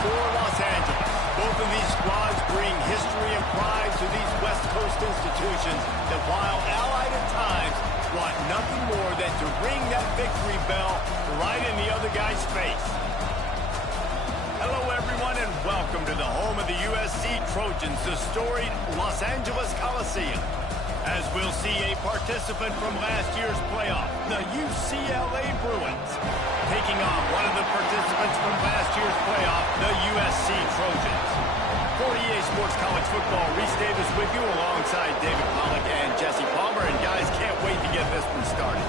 for Los Angeles. Both of these squads bring history and pride to these West Coast institutions that, while allied at times, want nothing more than to ring that victory bell right in the other guy's face. Hello, everyone, and welcome to the home of the USC Trojans, the storied Los Angeles Coliseum. As we'll see a participant from last year's playoff, the UCLA Bruins, taking on one of the participants from last year's playoff, the USC Trojans. For EA Sports College Football, Reese Davis with you alongside David Pollack and Jesse Palmer. And guys, can't wait to get this one started.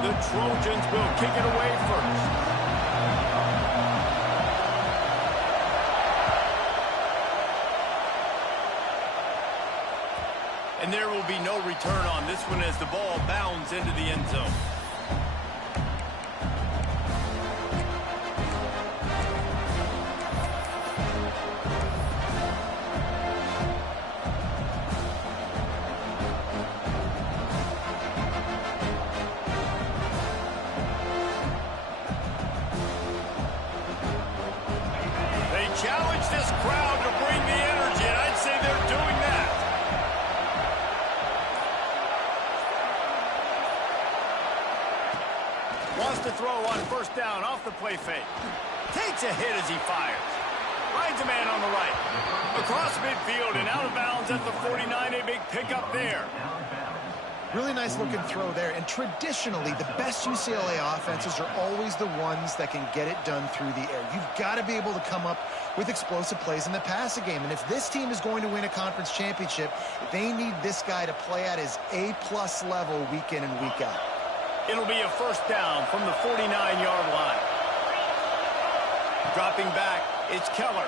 The Trojans will kick it away first. And there will be no return on this one as the ball bounds into the end zone. They challenge this crowd to bring the energy, and I'd say they're doing that. Wants to throw on first down off the play fake. Takes a hit as he fires. Finds a man on the right. Across midfield and out of bounds at the 49. A big pickup there. Really nice looking throw there. And traditionally, the best UCLA offenses are always the ones that can get it done through the air. You've got to be able to come up with explosive plays in the passing game. And if this team is going to win a conference championship, they need this guy to play at his A-plus level week in and week out. It'll be a first down from the 49-yard line. Dropping back, it's Keller.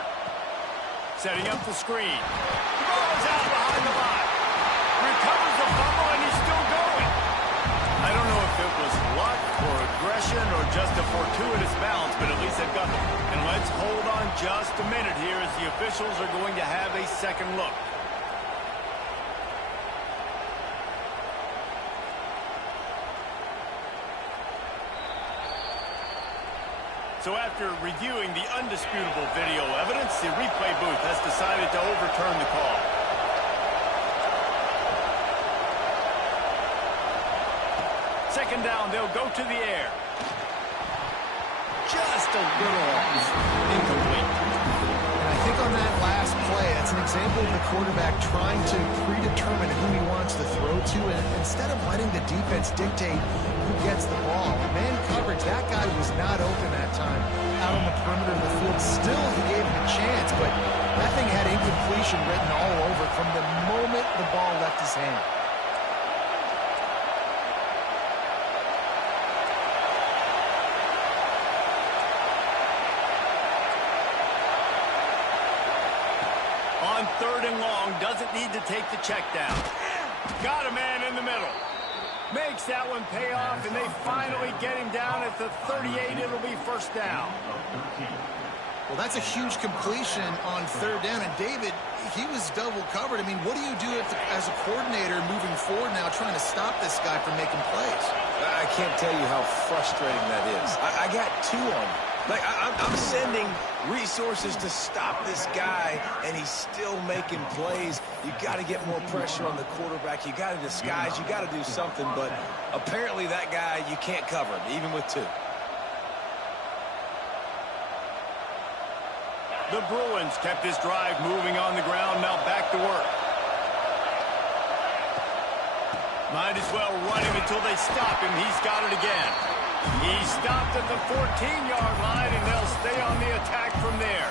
Setting up the screen. Ball's out behind the line. Recovers the fumble, and he's still going. I don't know if it was luck or aggression or just a fortuitous bounce, but at least they've got them. And let's hold on just a minute here as the officials are going to have a second look. So after reviewing the undisputable video evidence, the replay booth has decided to overturn the call. Second down, they'll go to the air. Just a little off. Incomplete. And I think on that last play, it's an example of the quarterback trying to predetermine who he wants to throw to, and instead of letting the defense dictate who gets the ball. Man coverage, that guy was not open that time out on the perimeter of the field. Still, he gave him a chance, but that thing had incompletion written all over from the moment the ball left his hand. On third and long, doesn't need to take the check down. Got a man in the middle. Makes that one pay off, and they finally get him down at the 38. It'll be first down. Well, that's a huge completion on third down. And David, he was double covered. I mean, what do you do as a coordinator moving forward now trying to stop this guy from making plays? I can't tell you how frustrating that is. I got two on him. Like, I'm sending resources to stop this guy, and he's still making plays. You got to get more pressure on the quarterback. You got to disguise. You got to do something. But apparently that guy, you can't cover him, even with two. The Bruins kept this drive moving on the ground. Now back to work. Might as well run him until they stop him. He's got it again. He stopped at the 14-yard line, and they'll stay on the attack from there.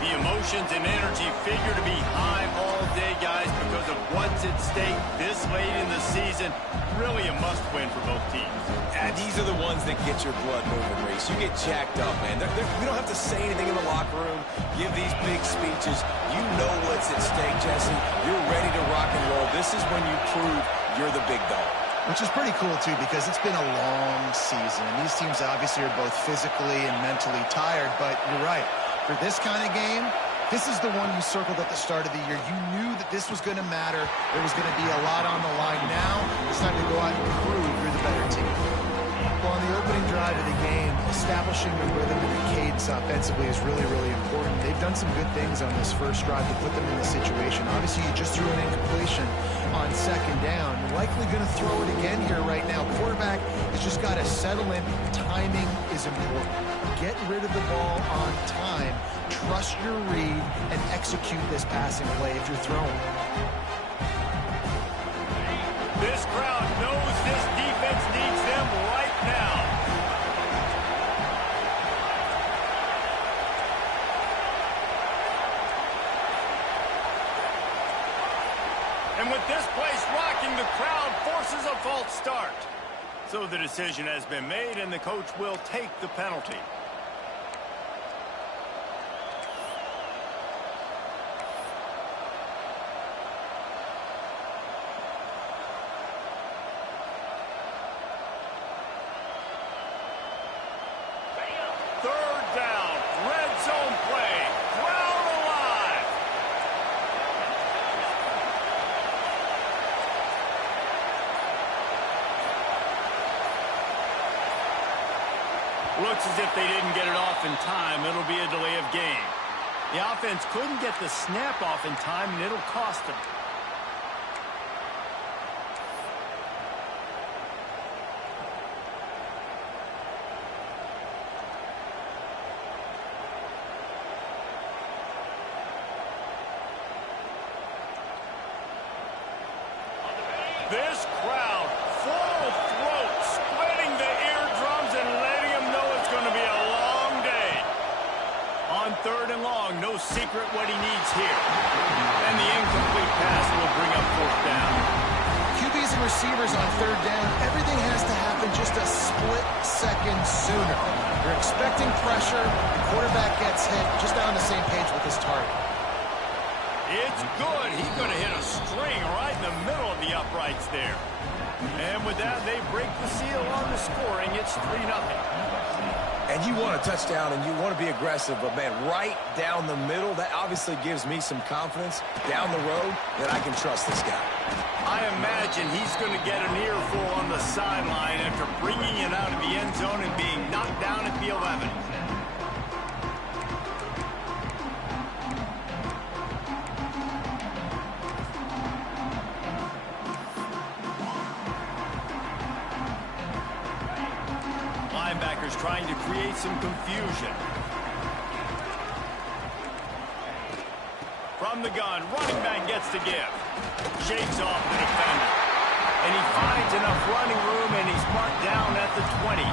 The emotions and energy figure to be high all day, guys, because of what's at stake this late in the season. Really a must-win for both teams. And these are the ones that get your blood moving, Reese. You get jacked up, man. We don't have to say anything in the locker room, give these big speeches. You know what's at stake, Jesse. You're ready to rock and roll. This is when you prove you're the big dog. Which is pretty cool, too, because it's been a long season. And these teams obviously are both physically and mentally tired. But you're right. For this kind of game, This is the one you circled at the start of the year. You knew that this was going to matter. There was going to be a lot on the line. Now it's time to go out and prove you're the better team. Well, on the opening drive of the game, establishing the rhythm and the cadence offensively is really, really important. They've done some good things on this first drive to put them in this situation. Obviously, you just threw an incompletion on second down. Likely going to throw it again here right now. Quarterback has just got to settle in. Timing is important. Get rid of the ball on time. Trust your read and execute this passing play if you're throwing. This crowd knows this defense needs them right now. And with this place rocking, the crowd forces a false start. So the decision has been made, and the coach will take the penalty. Third down, red zone play, crowd alive. Looks as if they didn't get it off in time. It'll be a delay of game. The offense couldn't get the snap off in time, and it'll cost them. This crowd, full throat, spreading the eardrums and letting them know it's going to be a long day. On third and long, no secret what he needs here. And the incomplete pass will bring up fourth down. QBs and receivers on third down, everything has to happen just a split second sooner. You're expecting pressure, the quarterback gets hit, just on the same page with his target. It's good. He's going to hit a string right in the middle of the uprights there. And with that, they break the seal on the scoring. It's 3-0. And you want a touchdown, and you want to be aggressive, but, man, right down the middle, that obviously gives me some confidence down the road that I can trust this guy. I imagine he's going to get an earful on the sideline after bringing it out of the end zone and being knocked down at the 11. Linebackers trying to create some confusion. From the gun, running back gets to give. Shakes off the defender. And he finds enough running room, and he's marked down at the 20.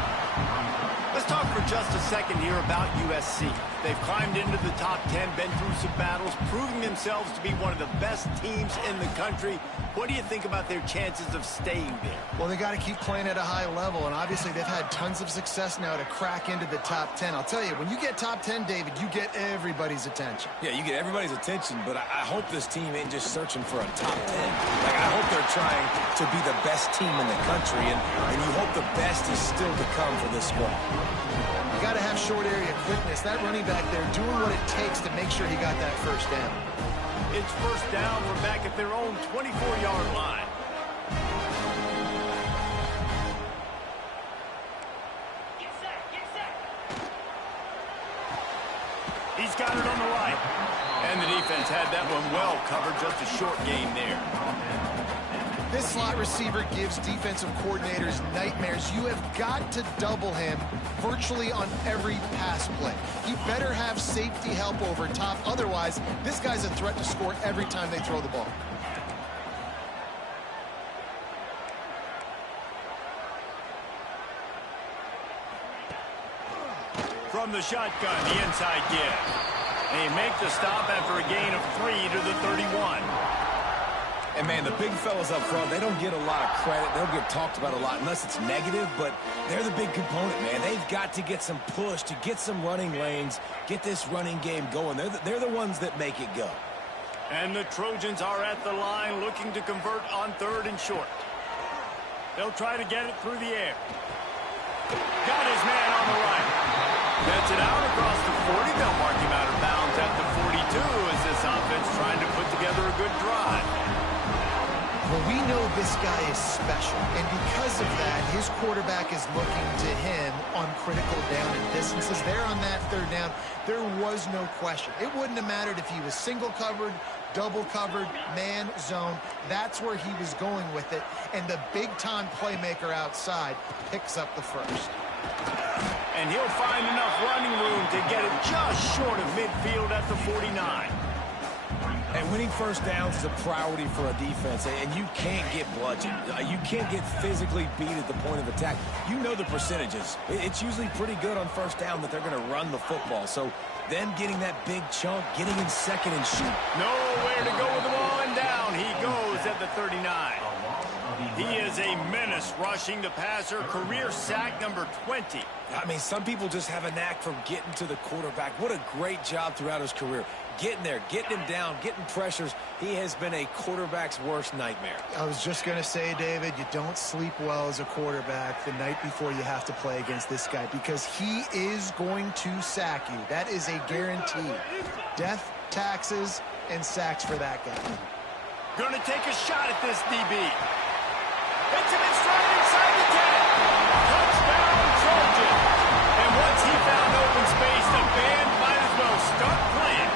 Let's talk for just a second here about USC. They've climbed into the top 10, been through some battles, proving themselves to be one of the best teams in the country. What do you think about their chances of staying there? Well, they got to keep playing at a high level, and obviously they've had tons of success now to crack into the top 10. I'll tell you, when you get top 10, David, you get everybody's attention. Yeah, you get everybody's attention, but I hope this team ain't just searching for a top 10. Like, I hope they're trying to be the best team in the country, and you hope the best is still to come for this squad. You got to have short area quickness. That running back there doing what it takes to make sure he got that first down. It's first down from back at their own 24-yard line. He's got it on the right. And the defense had that one well covered. Just a short gain there. This slot receiver gives defensive coordinators nightmares. You have got to double him virtually on every pass play. He better have safety help over top. Otherwise, this guy's a threat to score every time they throw the ball. From the shotgun, the inside give. They make the stop after a gain of 3 to the 31. And, man, the big fellas up front, they don't get a lot of credit. They don't get talked about a lot unless it's negative, but they're the big component, man. They've got to get some push, to get some running lanes, get this running game going. They're the ones that make it go. And the Trojans are at the line looking to convert on third and short. They'll try to get it through the air. Got his man on the right. Gets it out across the 40. They'll mark him out of bounds at the 42. too, as this offense trying to put together a good drive. Well, we know this guy is special, and because of that, his quarterback is looking to him on critical down and distances. There on that third down, there was no question. It wouldn't have mattered if he was single covered, double covered, man, zone. That's where he was going with it, and the big-time playmaker outside picks up the first. And he'll find enough running room to get it just short of midfield at the 49. And winning first downs is a priority for a defense, and you can't get bludgeoned. You can't get physically beat at the point of attack. You know the percentages. It's usually pretty good on first down that they're going to run the football. So them getting that big chunk, getting in second and shoot. Nowhere to go with the ball, and down he goes at the 39. He is a menace rushing the passer, career sack number 20. I mean, some people just have a knack for getting to the quarterback. What a great job throughout his career. Getting there, getting him down, getting pressures. He has been a quarterback's worst nightmare. I was just going to say, David, you don't sleep well as a quarterback the night before you have to play against this guy because he is going to sack you. That is a guarantee. Death, taxes, and sacks for that guy. Going to take a shot at this DB. Hits him in stride inside the 10. Touchdown, Trojan. And once he found open space, the band might as well start playing.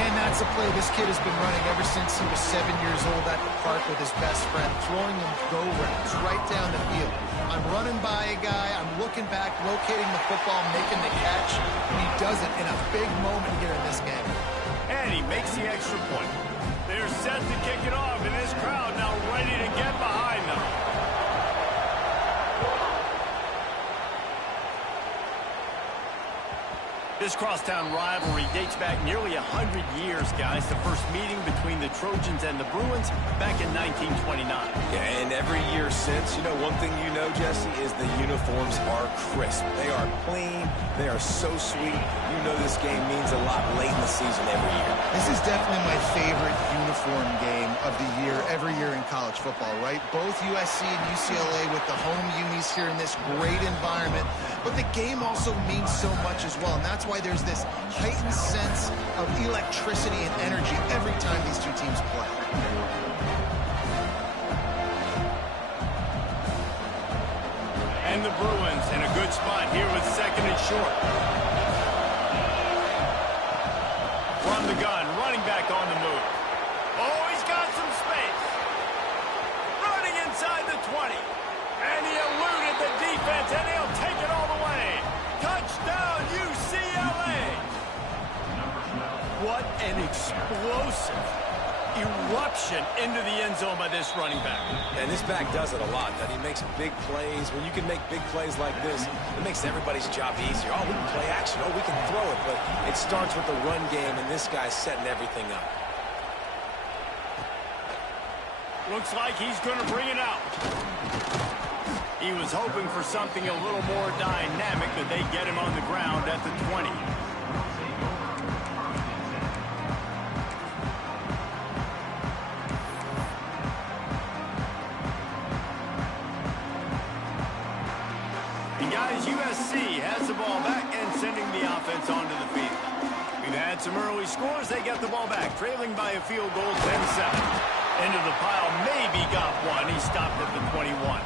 Man, that's a play this kid has been running ever since he was 7 years old at the park with his best friend, throwing him go routes right down the field. I'm running by a guy, I'm looking back, locating the football, making the catch, and he does it in a big moment here in this game. And he makes the extra point. They're set to kick it off, and this crowd now ready to get behind them. This crosstown rivalry dates back nearly 100 years, guys. The first meeting between the Trojans and the Bruins back in 1929. Yeah, and every year since, you know, one thing you know, Jesse, is the uniforms are crisp. They are clean. They are so sweet. You know this game means a lot late in the season every year. This is definitely my favorite uniform game of the year, every year in college football, right? Both USC and UCLA with the home unis here in this great environment. But the game also means so much as well, and that's why there's this heightened sense of electricity and energy every time these two teams play. And the Bruins in a good spot here with second and short. From the gun, running back on the move. Oh, he's got some space. Running inside the 20. And he eluded the defense, and he'll take it all the way. Touchdown, UCLA. What an explosive eruption into the end zone by this running back. And this back does it a lot. That he makes big plays. When you can make big plays like this, it makes everybody's job easier. Oh, we can play action. Oh, we can throw it. But it starts with the run game, and this guy's setting everything up. Looks like he's going to bring it out. He was hoping for something a little more dynamic, but they get him on the ground at the 20. And guys, USC has the ball back and sending the offense onto the field. We've had some early scores. They get the ball back, trailing by a field goal, 10-7. Into the pile, maybe got one. He stopped at the 21.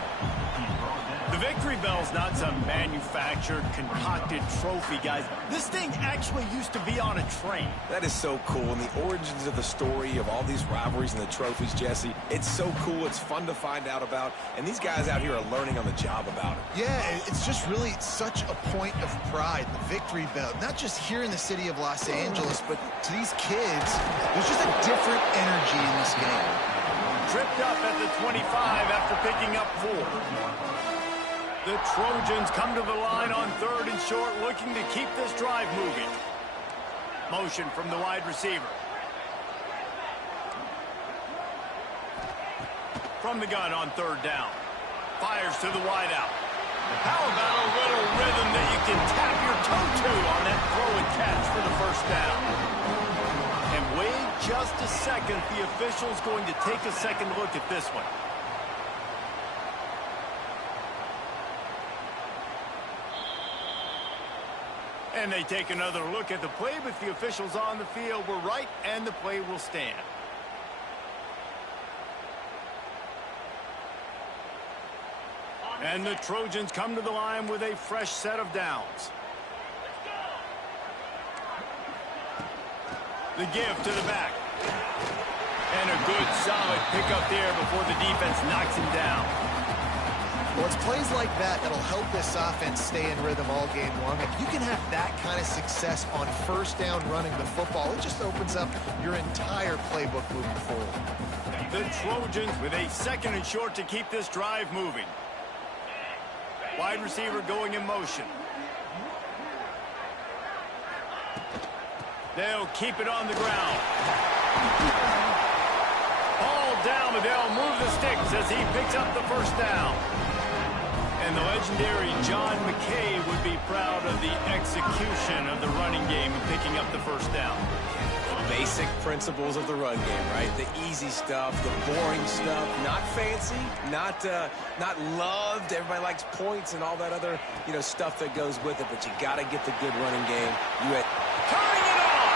The victory bell's not some manufactured, concocted trophy, guys. This thing actually used to be on a train. That is so cool. And the origins of the story of all these rivalries and the trophies, Jesse, it's so cool. It's fun to find out about. And these guys out here are learning on the job about it. Yeah, it's just really such a point of pride, the victory bell. Not just here in the city of Los Angeles, but to these kids, there's just a different energy in this game. Tripped up at the 25 after picking up 4. The Trojans come to the line on third and short, looking to keep this drive moving. Motion from the wide receiver. From the gun on third down. Fires to the wideout. How about a little rhythm that you can tap your toe to on that throw and catch for the first down? And wait just a second. The official's going to take a second look at this one. And they take another look at the play, but the officials on the field were right, and the play will stand. And the Trojans come to the line with a fresh set of downs. The give to the back. And a good, solid pickup there before the defense knocks him down. Well, it's plays like that that'll help this offense stay in rhythm all game long. If you can have that kind of success on first down running the football, it just opens up your entire playbook moving forward. The Trojans with a 2nd and short to keep this drive moving. Wide receiver going in motion. They'll keep it on the ground. Ball down, but they'll move the sticks as he picks up the first down. And the legendary John McKay would be proud of the execution of the running game and picking up the first down. Basic principles of the run game, right? The easy stuff, the boring stuff, not fancy, not loved. Everybody likes points and all that other, stuff that goes with it, but you got to get the good running game. Turning it on!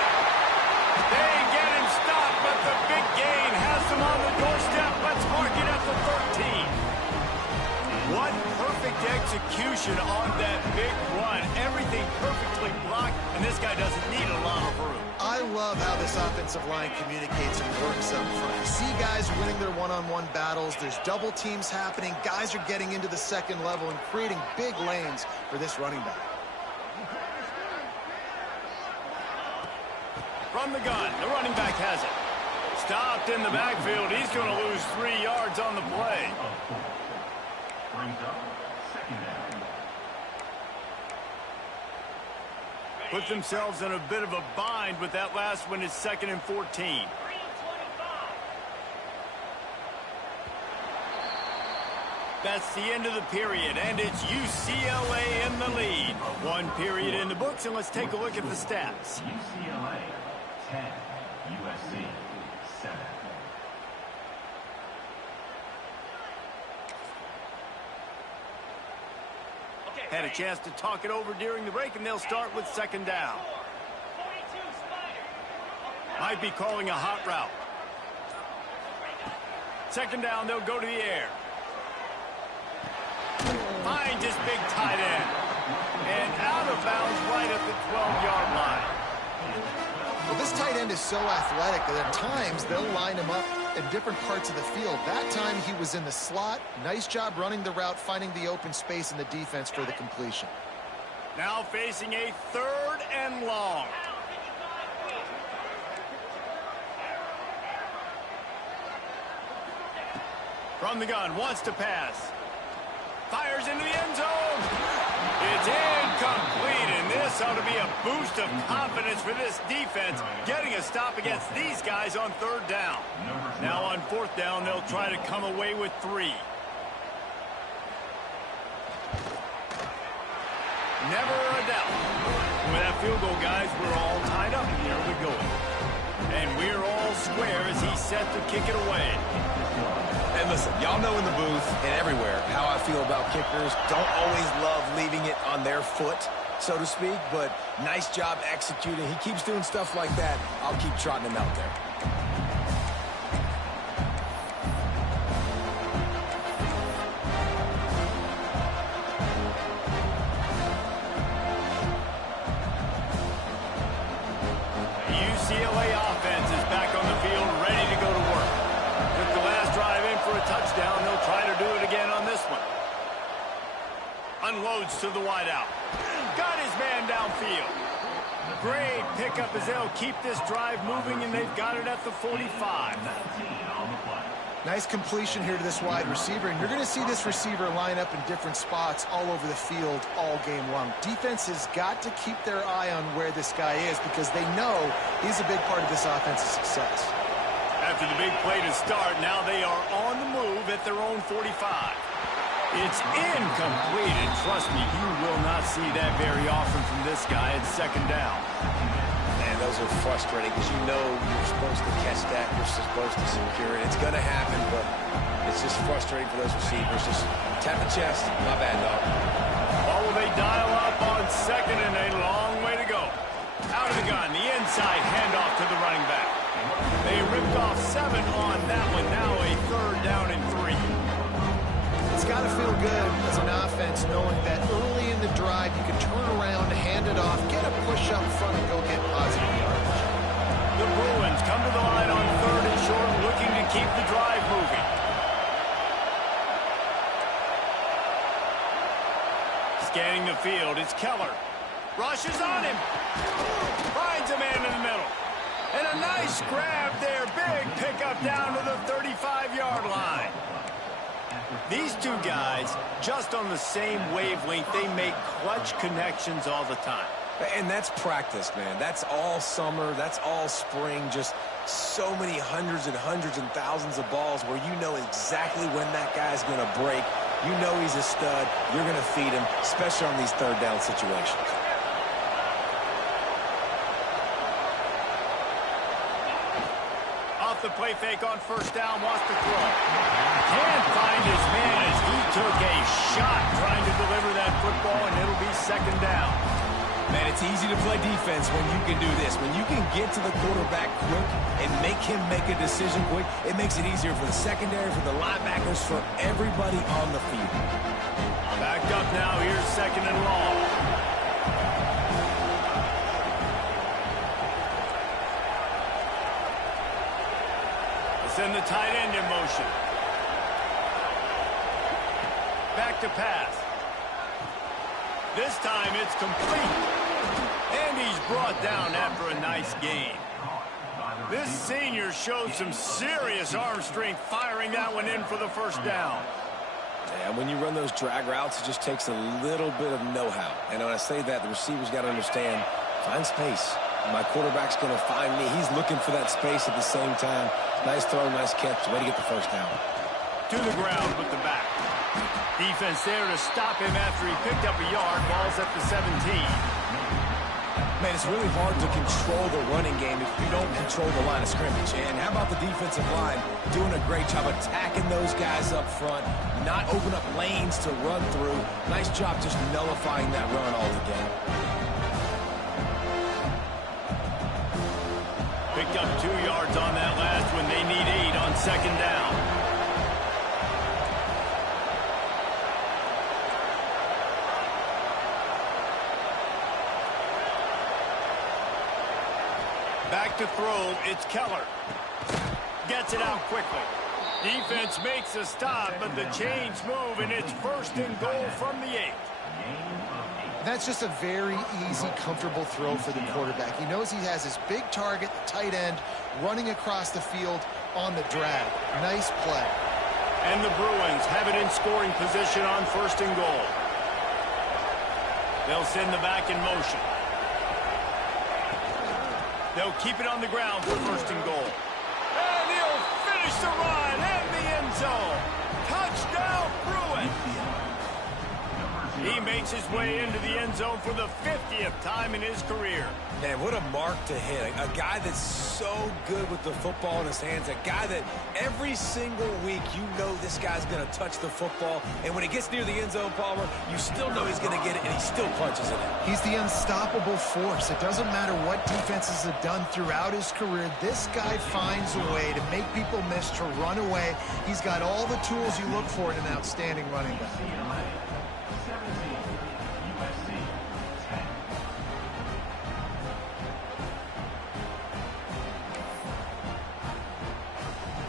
They get him stopped, but the big gain has them on the doorstep. Let's mark it at the 13. What perfect execution on that big run. Everything perfectly blocked, and this guy doesn't need a lot of room. I love how this offensive line communicates and works up front. You see guys winning their one-on-one battles. There's double teams happening. Guys are getting into the second level and creating big lanes for this running back. From the gun, the running back has it. Stopped in the backfield. He's going to lose 3 yards on the play. Brings up 2nd down. Put themselves in a bit of a bind with that last one is 2nd and 14. That's the end of the period, and it's UCLA in the lead. 1 period in the books, and let's take a look at the stats. UCLA 10, USC 7. Had a chance to talk it over during the break, and they'll start with 2nd down. Might be calling a hot route. 2nd down, they'll go to the air. Finds his big tight end. And out of bounds right at the 12-yard line. Well, this tight end is so athletic that at times they'll line him up in different parts of the field. That time he was in the slot. Nice job running the route, finding the open space in the defense for the completion. Now facing a 3rd and long. From the gun, wants to pass. Fires into the end zone. It's incomplete, and this ought to be a boost of confidence for this defense, getting a stop against these guys on 3rd down. Now on 4th down, they'll try to come away with 3. Never a doubt. With that field goal, guys, we're all tied up, and here we go. And we're all square as he's set to kick it away. And listen, y'all know in the booth and everywhere how I feel about kickers. Don't always love leaving it on their foot, so to speak, but nice job executing. He keeps doing stuff like that. I'll keep trotting him out there. UCLA offense is back on the field, ready to go to work. Took the last drive in for a touchdown. They'll try to do it again on this one. Unloads to the wideout. Got his man downfield. Great pickup as they'll keep this drive moving, and they've got it at the 45. Nice completion here to this wide receiver, and you're going to see this receiver line up in different spots all over the field all game long. Defense has got to keep their eye on where this guy is because they know he's a big part of this offense's success. After the big play to start, now they are on the move at their own 45. It's incomplete, and trust me, you will not see that very often from this guy at 2nd down. Man, those are frustrating because you know you're supposed to catch that, you're supposed to secure it. It's going to happen, but it's just frustrating for those receivers. Just tap the chest. My bad, dog. Oh, will they dial up on 2nd and a long way side handoff to the running back. They ripped off 7 on that one. Now a 3rd down and 3. It's got to feel good as an offense knowing that early in the drive you can turn around, hand it off, get a push up front, and go get positive yardage. The Bruins come to the line on 3rd and short, looking to keep the drive moving. Scanning the field, it's Keller. Rushes on him. Finds a man in the middle. And a nice grab there. Big pickup down to the 35-yard line. These two guys, just on the same wavelength, they make clutch connections all the time. And that's practice, man. That's all summer. That's all spring. Just so many hundreds and thousands of balls where you know exactly when that guy's going to break. You know he's a stud. You're going to feed him, especially on these 3rd down situations. Off the play fake on 1st down, wants to throw. Can't find his man as he took a shot trying to deliver that football, and it'll be 2nd down. Man, it's easy to play defense when you can do this. When you can get to the quarterback quick and make him make a decision quick, it makes it easier for the secondary, for the linebackers, for everybody on the field. Backed up now. Here's 2nd and long. Send the tight end in motion. Back to pass. This time it's complete. And he's brought down after a nice gain. This senior showed some serious arm strength firing that one in for the 1st down. Yeah, when you run those drag routes, it just takes a little bit of know-how. And when I say that, the receiver's got to understand, find space. My quarterback's going to find me. He's looking for that space at the same time. Nice throw, nice catch. Way to get the 1st down. To the ground with the back. Defense there to stop him after he picked up a yard. Ball's at the 17. Man, it's really hard to control the running game if you don't control the line of scrimmage. And how about the defensive line doing a great job attacking those guys up front, not open up lanes to run through. Nice job just nullifying that run altogether. Picked up 2 yards on that last one. They need 8 on 2nd down. Back to throw, it's Keller. Gets it out quickly. Defense makes a stop, but the chains move, and it's 1st and goal from the 8. That's just a very easy, comfortable throw for the quarterback. He knows he has his big target, the tight end, running across the field on the drag. Nice play. And the Bruins have it in scoring position on 1st and goal. They'll send the back in motion. They'll keep it on the ground for 1st and goal. And he'll finish the run in the end zone. Touchdown, Bruins! He makes his way into the end zone for the 50th time in his career. Man, what a mark to hit. A guy that's so good with the football in his hands. A guy that every single week you know this guy's going to touch the football. And when he gets near the end zone, Palmer, you still know he's going to get it, and he still punches it in. He's the unstoppable force. It doesn't matter what defenses have done throughout his career. This guy finds a way to make people miss, to run away. He's got all the tools you look for in an outstanding running back.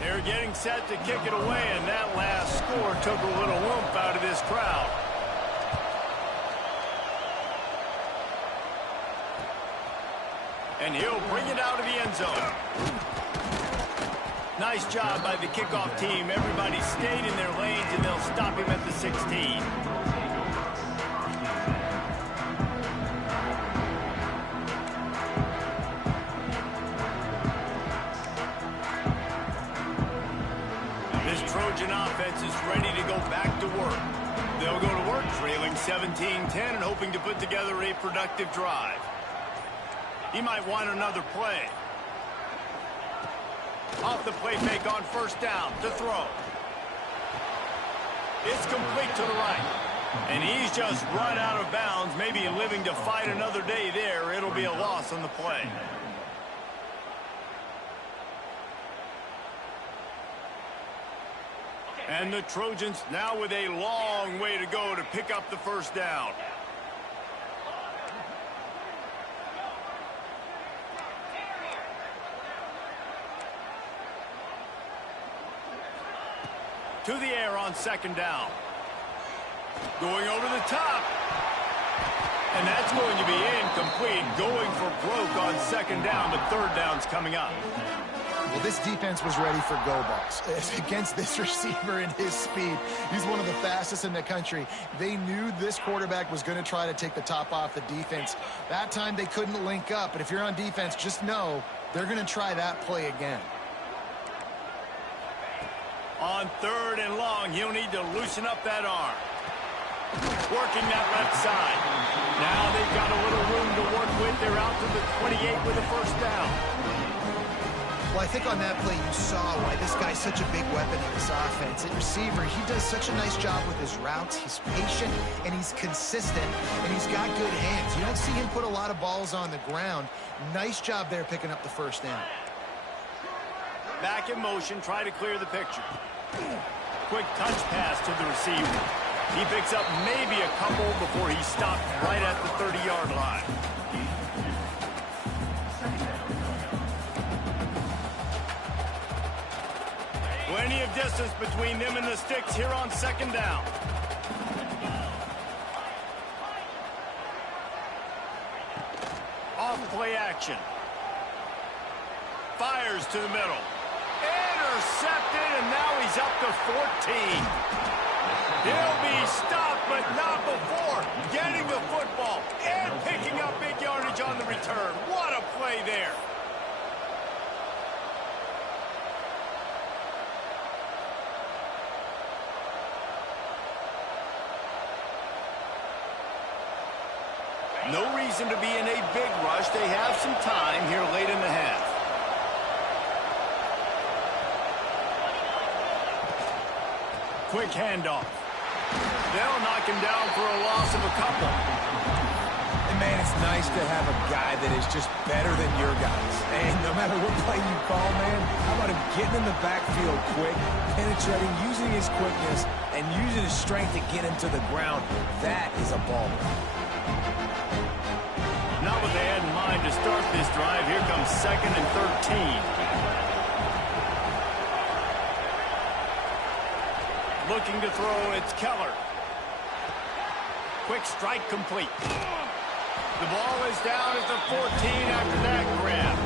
They're getting set to kick it away, and that last score took a little oomph out of this crowd. And he'll bring it out of the end zone. Nice job by the kickoff team. Everybody stayed in their lanes, and they'll stop him at the 16. Trojan offense is ready to go back to work. They'll go to work trailing 17-10 and hoping to put together a productive drive. He might want another play. Off the play fake on 1st down to throw. It's complete to the right. And he's just run out of bounds, maybe living to fight another day there. It'll be a loss on the play. And the Trojans now with a long way to go to pick up the first down. To the air on second down. Going over the top. And that's going to be incomplete. Going for broke on second down, but third down's coming up. Well, this defense was ready for go balls. Against this receiver and his speed, he's one of the fastest in the country. They knew this quarterback was going to try to take the top off the defense. That time they couldn't link up, but if you're on defense, just know they're going to try that play again. On third and long, he'll need to loosen up that arm. Working that left side. Now they've got a little room to work with. They're out to the 28 with a first down. Well, I think on that play you saw why this guy's such a big weapon in this offense. At receiver, he does such a nice job with his routes. He's patient, and he's consistent, and he's got good hands. You don't see him put a lot of balls on the ground. Nice job there picking up the first down. Back in motion, try to clear the picture. Quick touch pass to the receiver. He picks up maybe a couple before he stopped right at the 30-yard line. Plenty of distance between them and the sticks here on second down. Off play action. Fires to the middle. Intercepted, and now he's up to 14. He'll be stopped, but not before getting the football and picking up big yardage on the return. What a play there. No reason to be in a big rush. They have some time here late in the half. Quick handoff. They'll knock him down for a loss of a couple. And man, it's nice to have a guy that is just better than your guys. And no matter what play you call, man, how about him getting in the backfield quick, penetrating, using his quickness, and using his strength to get him to the ground. That is a baller. Not what they had in mind to start this drive. Here comes 2nd and 13. Looking to throw, it's Keller. Quick strike complete. The ball is down at the 14 after that grab.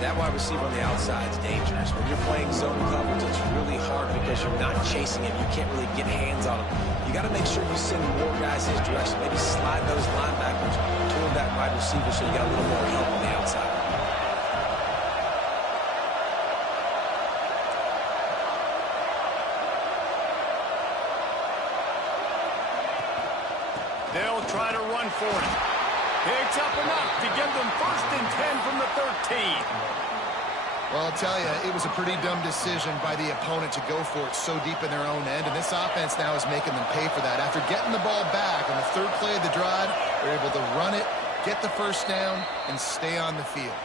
That wide receiver on the outside is dangerous. When you're playing zone coverage, it's really hard because you're not chasing him. You can't really get hands on him. You got to make sure you send more guys his direction. Maybe slide those linebackers toward that wide receiver so you got a little more help on the outside. They'll try to run for it. Picks up enough to give them 1st and 10 from the 13. Well, I'll tell you, it was a pretty dumb decision by the opponent to go for it so deep in their own end, and this offense now is making them pay for that. After getting the ball back on the 3rd play of the drive, they're able to run it, get the first down, and stay on the field.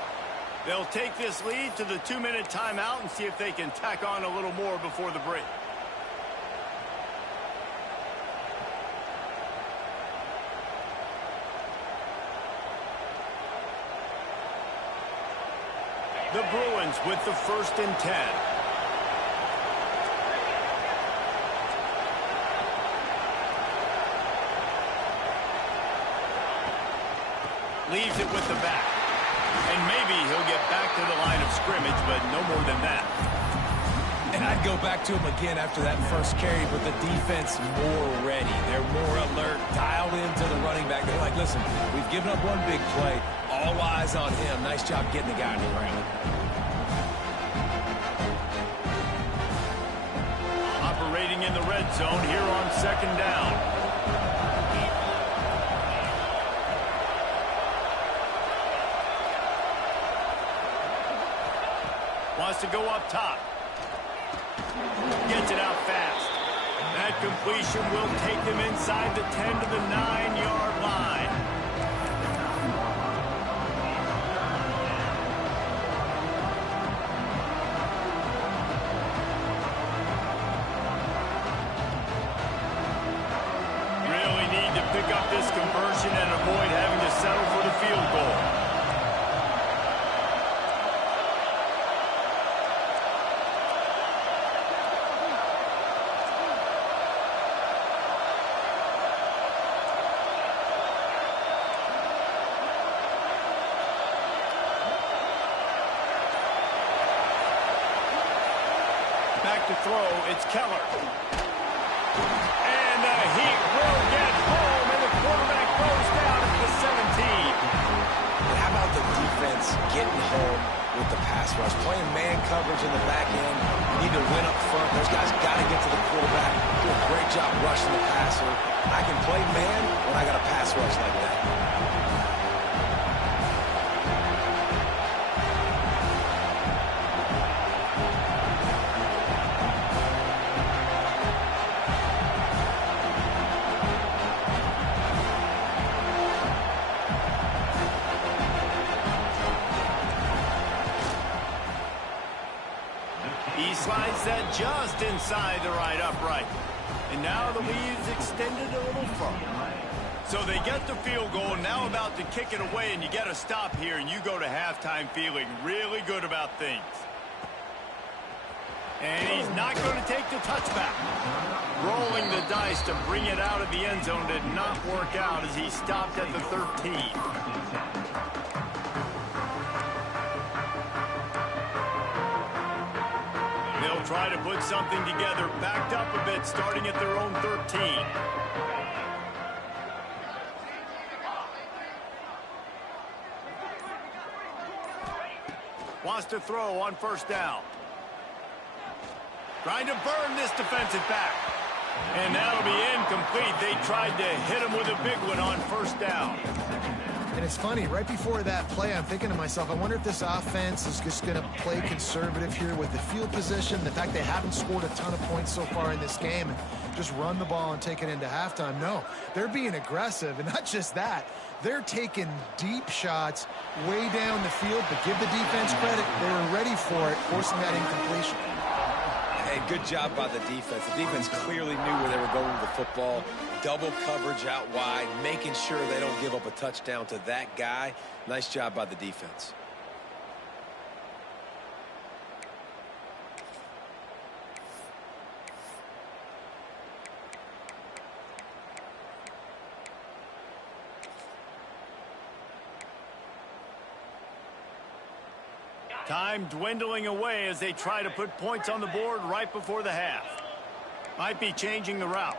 They'll take this lead to the 2-minute timeout and see if they can tack on a little more before the break. The Bruins with the 1st and 10. Leaves it with the back. And maybe he'll get back to the line of scrimmage, but no more than that. And I'd go back to him again after that first carry, but the defense more ready. They're more alert, dialed into the running back. They're like, listen, we've given up one big play. All eyes on him. Nice job getting the guy on the ground. Operating in the red zone here on 2nd down. Wants to go up top. Gets it out fast. That completion will take them inside the 10 to the 9-yard line. to throw. It's Keller. And the Heat will get home, and the quarterback goes down at the 17. And how about the defense getting home with the pass rush? Playing man coverage in the back end. You need to win up front. Those guys got to get to the quarterback. Do a great job rushing the passer. I can play man when I got a pass rush like that. He slides that just inside the right upright. And now the lead is extended a little further. So they get the field goal, now about to kick it away, and you get a stop here, and you go to halftime feeling really good about things. And he's not going to take the touchback. Rolling the dice to bring it out of the end zone did not work out as he stopped at the 13. They'll try to put something together, backed up a bit, starting at their own 13. Wants to throw on first down. Trying to burn this defensive back. And that'll be incomplete. They tried to hit him with a big one on first down. And it's funny, right before that play, I'm thinking to myself, I wonder if this offense is just going to play conservative here with the field position, the fact they haven't scored a ton of points so far in this game, and just run the ball and take it into halftime. No, they're being aggressive, and not just that, they're taking deep shots way down the field, but give the defense credit. They were ready for it, forcing that incompletion. Hey, good job by the defense. The defense clearly knew where they were going with the football. Double coverage out wide, making sure they don't give up a touchdown to that guy. Nice job by the defense. Time dwindling away as they try to put points on the board right before the half. Might be changing the route.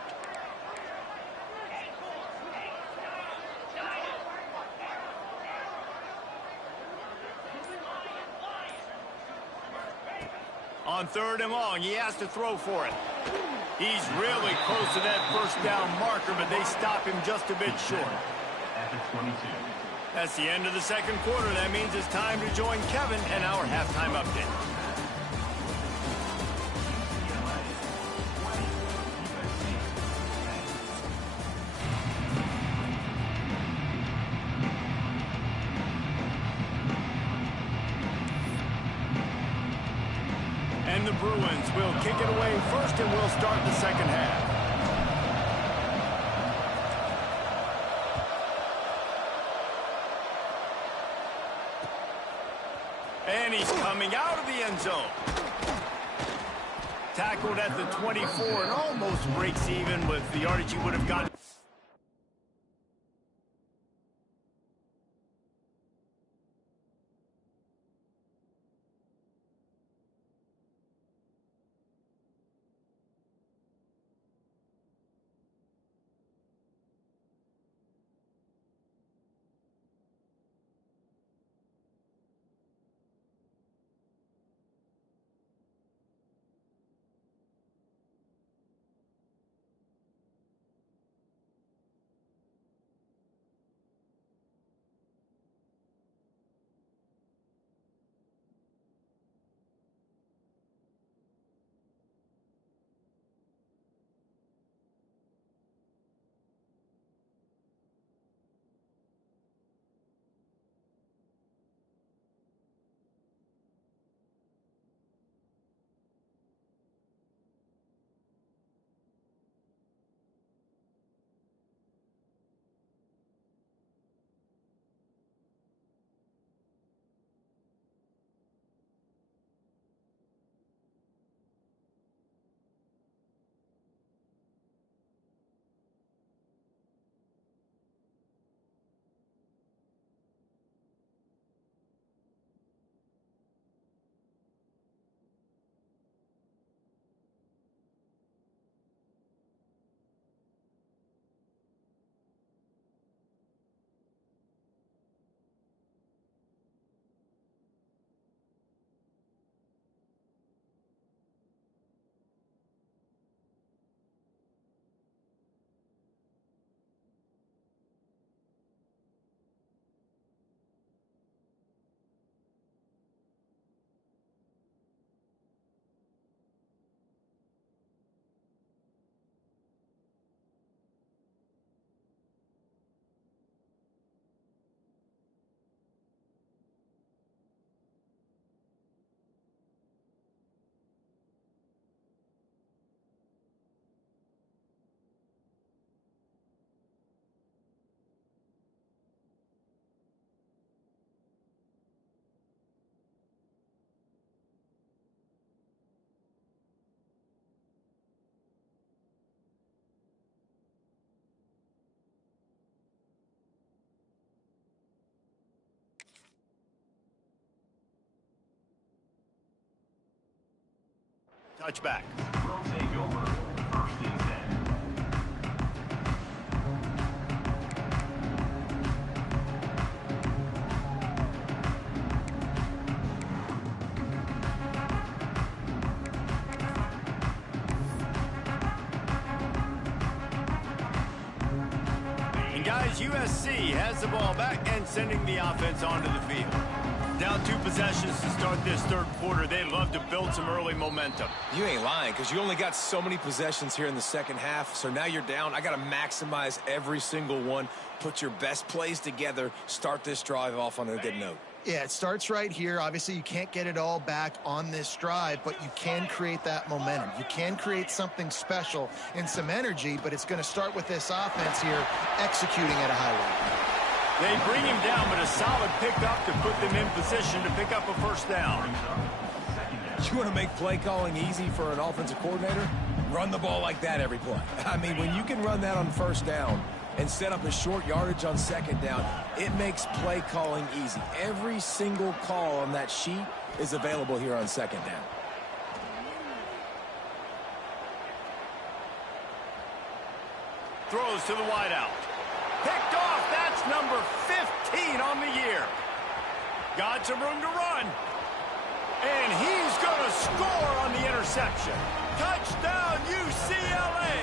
On third and long, he has to throw for it. He's really close to that first down marker, but they stop him just a bit short. At the 22. That's the end of the second quarter. That means it's time to join Kevin and our halftime update. And the Bruins will kick it away first, and we'll start the second half. And he's coming out of the end zone. Tackled at the 24 and almost breaks even with the yardage he would have gotten. Touchback. Will take over 1st and 10. And guys, USC has the ball back and sending the offense onto the field. Down 2 possessions to start this 3rd quarter. They'd love to build some early momentum. You ain't lying, because you only got so many possessions here in the 2nd half, so now you're down. I got to maximize every single one, put your best plays together, start this drive off on a good note. Yeah, it starts right here. Obviously, you can't get it all back on this drive, but you can create that momentum. You can create something special and some energy, but it's going to start with this offense here executing at a high rate. They bring him down, but a solid pickup to put them in position to pick up a 1st down. You want to make play calling easy for an offensive coordinator? Run the ball like that every play. I mean, when you can run that on 1st down and set up a short yardage on 2nd down, it makes play calling easy. Every single call on that sheet is available here on 2nd down. Throws to the wideout. Picked off. That's number 15 on the year. Got some room to run. And he's going to score on the interception. Touchdown, UCLA.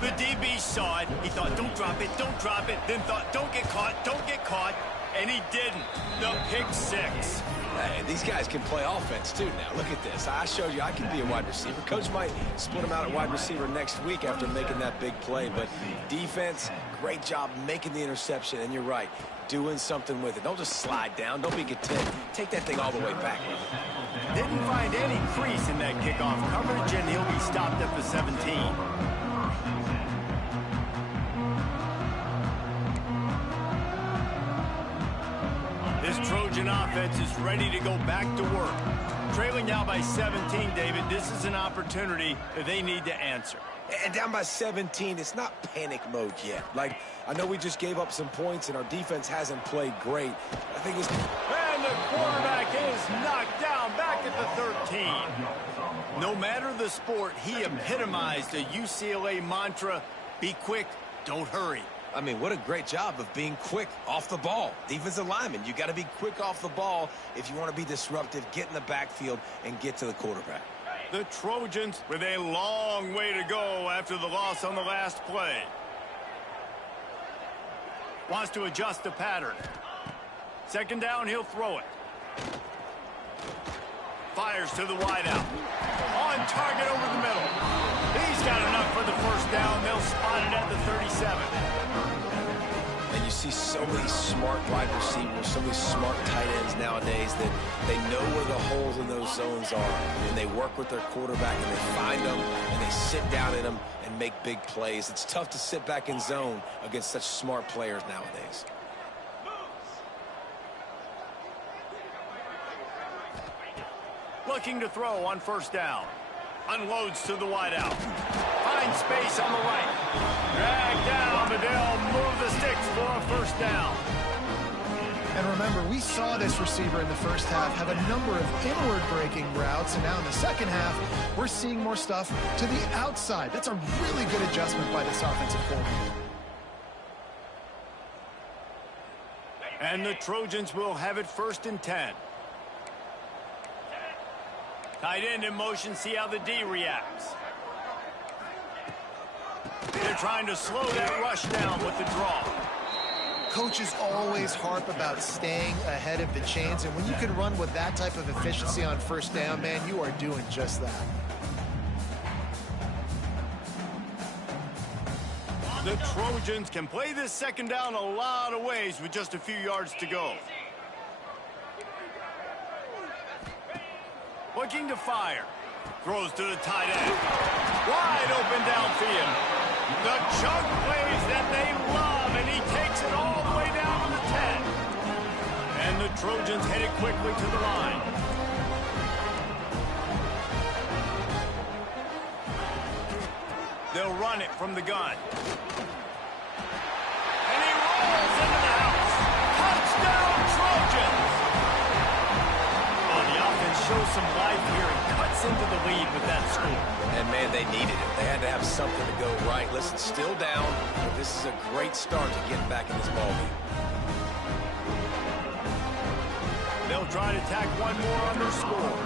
The DB saw it. He thought, don't drop it, don't drop it. Then thought, don't get caught. And he didn't. The pick 6. Hey, these guys can play offense, too, now. Look at this. I showed you I can be a wide receiver. Coach might split him out at wide receiver next week after making that big play. But defense, great job making the interception. And you're right, doing something with it. Don't just slide down. Don't be content. Take that thing all the way back. Didn't find any crease in that kickoff coverage, and he'll be stopped at the 17. This Trojan offense is ready to go back to work. Trailing now by 17, David, this is an opportunity that they need to answer. And down by 17, it's not panic mode yet. Like, I know we just gave up some points and our defense hasn't played great. I think it's... And the quarterback is knocked down back at the 13. No matter the sport, he epitomized the UCLA mantra, be quick, don't hurry. I mean, what a great job of being quick off the ball. Defensive lineman, you got to be quick off the ball if you want to be disruptive, get in the backfield, and get to the quarterback. The Trojans with a long way to go after the loss on the last play. Wants to adjust the pattern. 2nd down, he'll throw it. Fires to the wideout. On target over the middle. He's got enough for the 1st down. They'll spot it at the 37. And you see so many smart wide receivers, so many smart tight ends nowadays that they know where the holes in those zones are. And they work with their quarterback and they find them and they sit down in them and make big plays. It's tough to sit back in zone against such smart players nowadays. Looking to throw on 1st down. Unloads to the wideout. Finds space on the right. Drag down, but they'll move the sticks for a 1st down. And remember, we saw this receiver in the 1st half have a number of inward-breaking routes, and now in the 2nd half, we're seeing more stuff to the outside. That's a really good adjustment by this offensive coordinator. And the Trojans will have it 1st and 10. Tight end in motion, see how the D reacts. They're trying to slow that rush down with the draw. Coaches always harp about staying ahead of the chains, and when you can run with that type of efficiency on 1st down, man, you are doing just that. The Trojans can play this 2nd down a lot of ways with just a few yards to go. Looking to fire. Throws to the tight end. Wide open downfield. The chunk plays that they love, and he takes it all the way down to the 10. And the Trojans headed quickly to the line. They'll run it from the gun. And he rolls into the house. Touchdown, Trojans! Oh, the offense shows some life here and cut lead with that score. And, man, they needed it. They had to have something to go right. Listen, still down, but this is a great start to getting back in this ballgame. They'll try to tack one more on their score.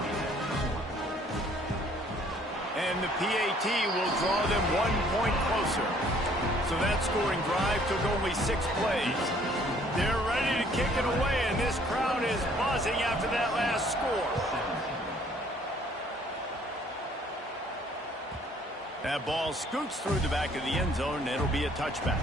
And the PAT will draw them 1 point closer. So that scoring drive took only 6 plays. They're ready to kick it away, and this crowd is buzzing after that last score. That ball scoots through the back of the end zone, and it'll be a touchback.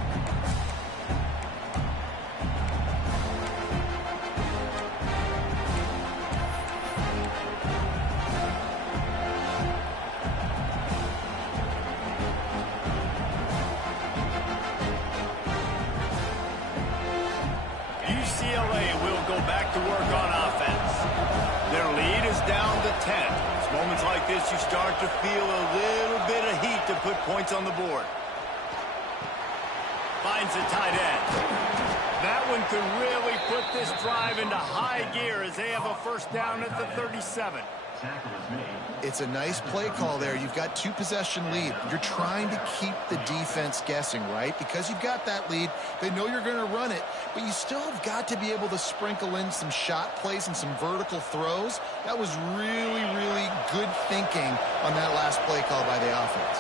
UCLA will go back to work on offense. Their lead is down to 10. It's moments like this you start to feel a little bit of heat to put points on the board. Finds a tight end. That one could really put this drive into high gear as they have a first down at the 37. It's a nice play call there. You've got 2-possession lead. You're trying to keep the defense guessing, right? Because you've got that lead, they know you're going to run it, but you still have got to be able to sprinkle in some shot plays and some vertical throws. That was really, really good thinking on that last play call by the offense.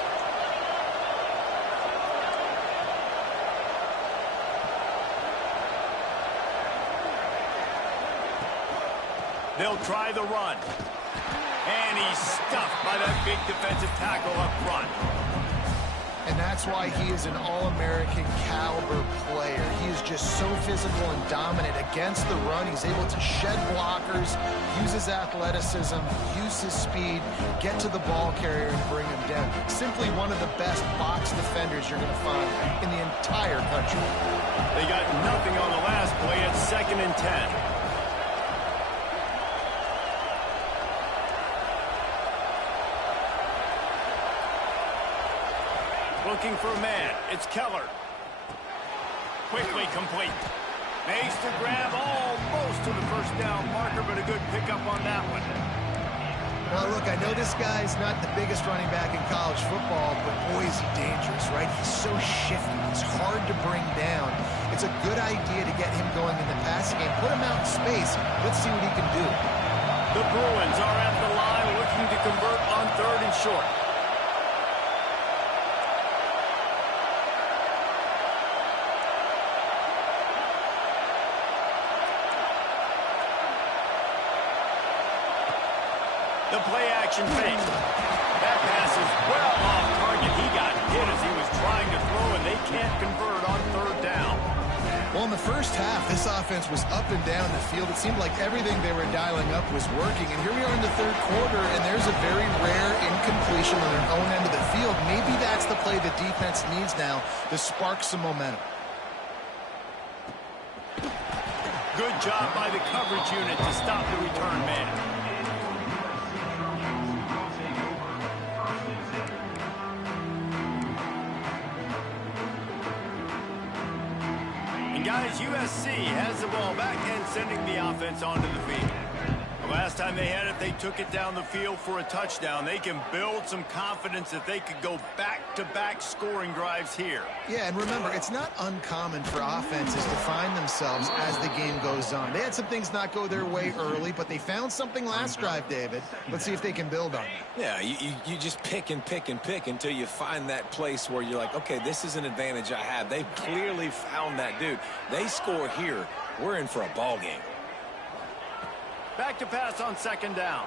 They'll try the run. And he's stuffed by that big defensive tackle up front. And that's why he is an All-American caliber player. He is just so physical and dominant against the run. He's able to shed blockers, use his athleticism, use his speed, get to the ball carrier and bring him down. Simply one of the best box defenders you're going to find in the entire country. They got nothing on the last play. It's 2nd and 10. Looking for a man. It's Keller. Quickly complete. Makes the grab almost to the first down marker, but a good pickup on that one. Well, look, I know this guy's not the biggest running back in college football, but boy, is he dangerous, right? He's so shifty. He's hard to bring down. It's a good idea to get him going in the passing game. Put him out in space. Let's see what he can do. The Bruins are at the line looking to convert on 3rd and short. The play-action fake. That pass is well off target. He got hit as he was trying to throw, and they can't convert on 3rd down. Well, in the first half, this offense was up and down the field. It seemed like everything they were dialing up was working. And here we are in the 3rd quarter, and there's a very rare incompletion on their own end of the field. Maybe that's the play the defense needs now to spark some momentum. Good job by the coverage unit to stop the return man. And guys, USC has the ball back and sending the offense onto the field. The last time they had it, they took it down the field for a touchdown. They can build some confidence that they could go back-to-back scoring drives here. Yeah, and remember, it's not uncommon for offenses to find themselves as the game goes on. They had some things not go their way early, but they found something last drive, David. Let's see if they can build on it. Yeah, you just pick and pick and pick until you find that place where you're like, okay, this is an advantage I have. They've clearly found that, dude. They score here, we're in for a ball game. Back to pass on 2nd down.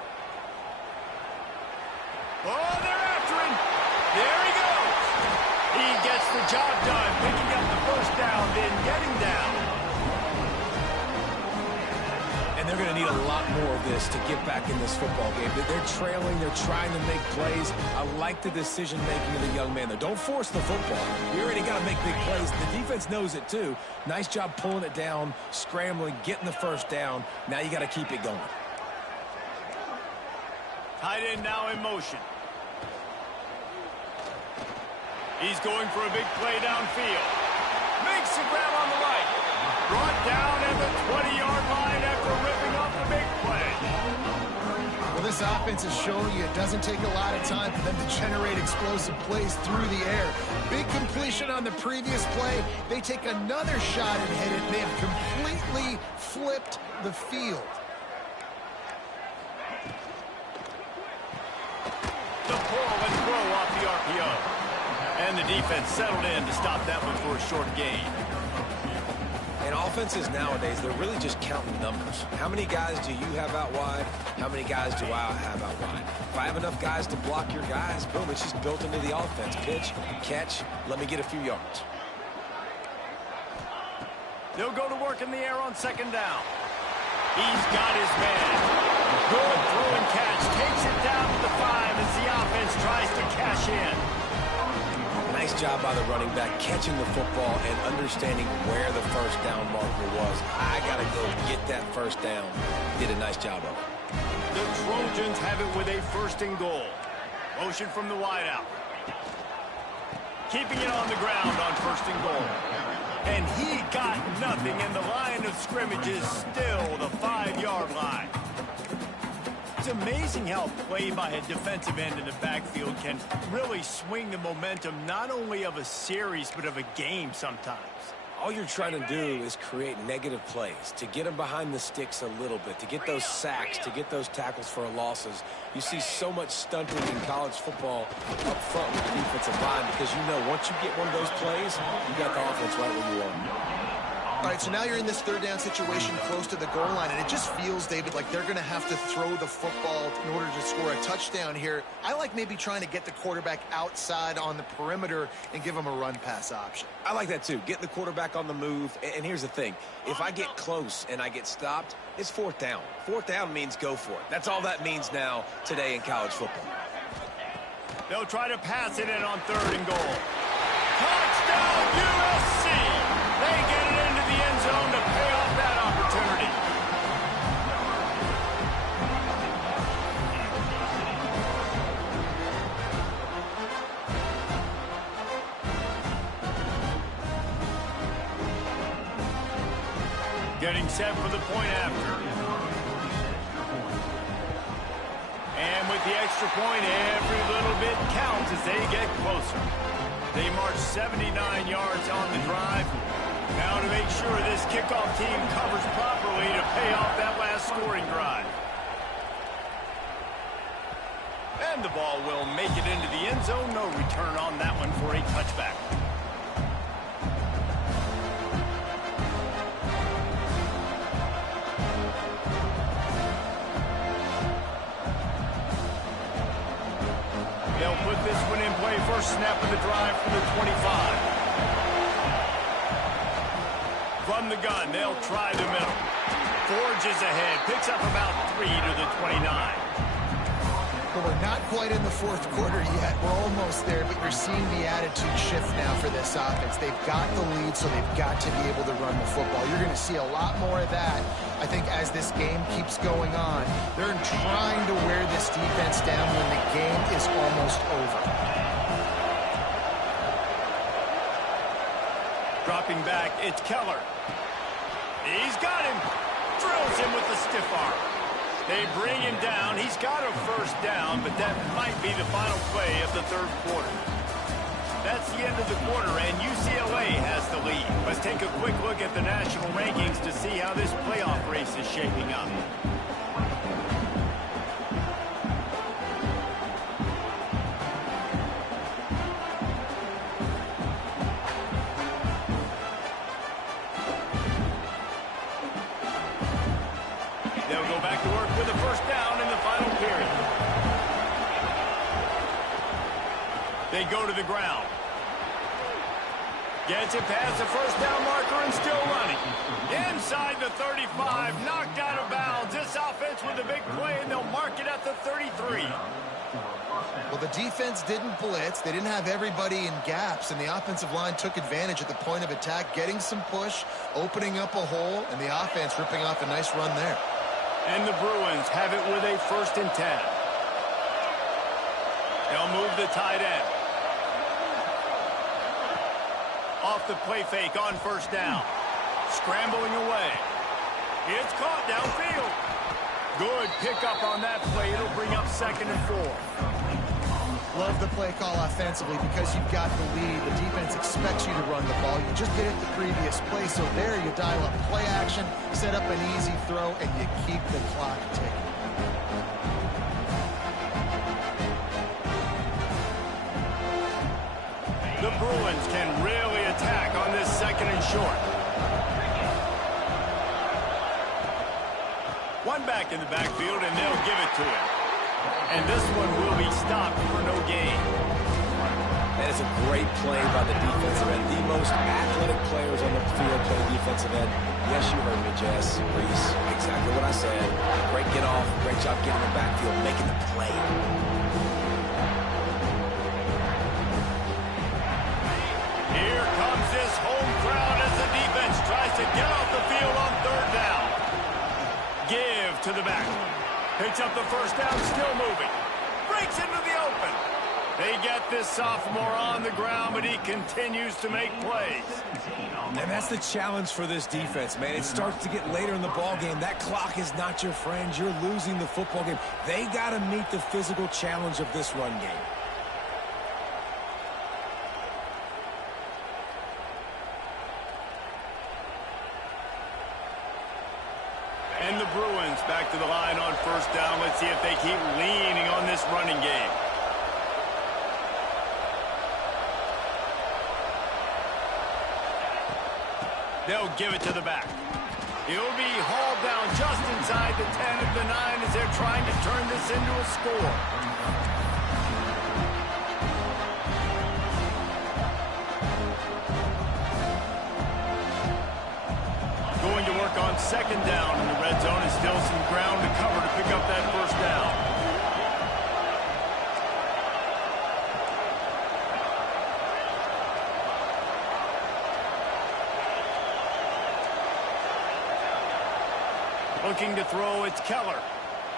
Oh, they're after him. There he goes. He gets the job done, picking up the first down, then getting down. And they're going to need a lot more of this to get back in this football game. They're trailing. They're trying to make plays. I like the decision-making of the young man there. Don't force the football. You already got to make big plays. The defense knows it, too. Nice job pulling it down, scrambling, getting the first down. Now you got to keep it going. Tight end now in motion. He's going for a big play downfield. Makes the grab on the right. Brought down at the 20-yard line after ripping off the big play. Well, this offense is showing you it doesn't take a lot of time for them to generate explosive plays through the air. Big completion on the previous play. They take another shot and hit it. They have completely flipped the field. The pull and throw off the RPO. And the defense settled in to stop that one for a short gain. And offenses nowadays, they're really just counting numbers. How many guys do you have out wide? How many guys do I have out wide? If I have enough guys to block your guys, boom, it's just built into the offense. Pitch, catch, let me get a few yards. They'll go to work in the air on second down. He's got his man. Good throw and catch. Takes it down to the 5 as the offense tries to cash in. Nice job by the running back, catching the football and understanding where the first down marker was. I got to go get that first down. Did a nice job of it. The Trojans have it with a 1st and goal. Motion from the wideout. Keeping it on the ground on 1st and goal. And he got nothing, and the line of scrimmage is still the 5-yard line. It's amazing how play by a defensive end in the backfield can really swing the momentum not only of a series but of a game sometimes. All you're trying to do is create negative plays, to get them behind the sticks a little bit, to get those sacks, to get those tackles for losses. You see so much stunting in college football up front with the defensive line because you know once you get one of those plays, you got the offense right where you want. All right, so now you're in this 3rd down situation close to the goal line, and it just feels, David, like they're going to have to throw the football in order to score a touchdown here. I like maybe trying to get the quarterback outside on the perimeter and give him a run-pass option. I like that, too. Get the quarterback on the move. And here's the thing. If I get close and I get stopped, it's 4th down. 4th down means go for it. That's all that means now today in college football. They'll try to pass it in on 3rd and goal. Touchdown, USC! They get it into the end zone to pay off that opportunity. Getting set for the point after. And with the extra point, every little bit counts as they get closer. They march 79 yards on the drive. Now to make sure this kickoff team covers properly to pay off that last scoring drive. And the ball will make it into the end zone. No return on that one for a touchback. They'll put this one in play. First snap of the drive from the 25. From the gun, they'll try the middle. Forges ahead, picks up about 3 to the 29. Well, we're not quite in the 4th quarter yet. We're almost there, but you're seeing the attitude shift now for this offense. They've got the lead, so they've got to be able to run the football. You're going to see a lot more of that, I think, as this game keeps going on. They're trying to wear this defense down when the game is almost over. Dropping back, it's Keller. He's got him. Drills him with the stiff arm. They bring him down. He's got a 1st down, but that might be the final play of the 3rd quarter. That's the end of the quarter, and UCLA has the lead. Let's take a quick look at the national rankings to see how this playoff race is shaping up. They'll go back to work with a 1st down in the final period. They go to the ground. Gets it past the 1st down marker and still running. Inside the 35, knocked out of bounds. This offense with a big play, and they'll mark it at the 33. Well, the defense didn't blitz. They didn't have everybody in gaps, and the offensive line took advantage at the point of attack, getting some push, opening up a hole, and the offense ripping off a nice run there. And the Bruins have it with a 1st and 10. They'll move the tight end. Off the play fake on 1st down. Scrambling away. It's caught downfield. Good pickup on that play. It'll bring up 2nd and 4. Love the play call offensively because you've got the lead. The defense expects you to run the ball. You just did it the previous play, so there you dial up play action, set up an easy throw, and you keep the clock ticking. The Bruins can really attack on this 2nd and short. One back in the backfield, and they'll give it to him. And this one will be stopped for no gain. That is a great play by the defensive end. The most athletic players on the field play defensive end. Yes, you heard me, Jess, Reese. Exactly what I said. Great get off. Great job getting in the backfield, making the play. Here comes this home crowd as the defense tries to get off the field on 3rd down. Give to the back. Picks up the 1st down, still moving. Breaks into the open. They get this sophomore on the ground, but he continues to make plays. And that's the challenge for this defense, man. It starts to get later in the ball game. That clock is not your friend. You're losing the football game. They got to meet the physical challenge of this run game. And the Bruins back to the line on 1st down. Let's see if they keep leaning on this running game. They'll give it to the back. He'll be hauled down just inside the 10 of the 9 as they're trying to turn this into a score. Going to work on 2nd down in the red zone, and still some ground to cover to pick up that 1st down. Looking to throw, it's Keller.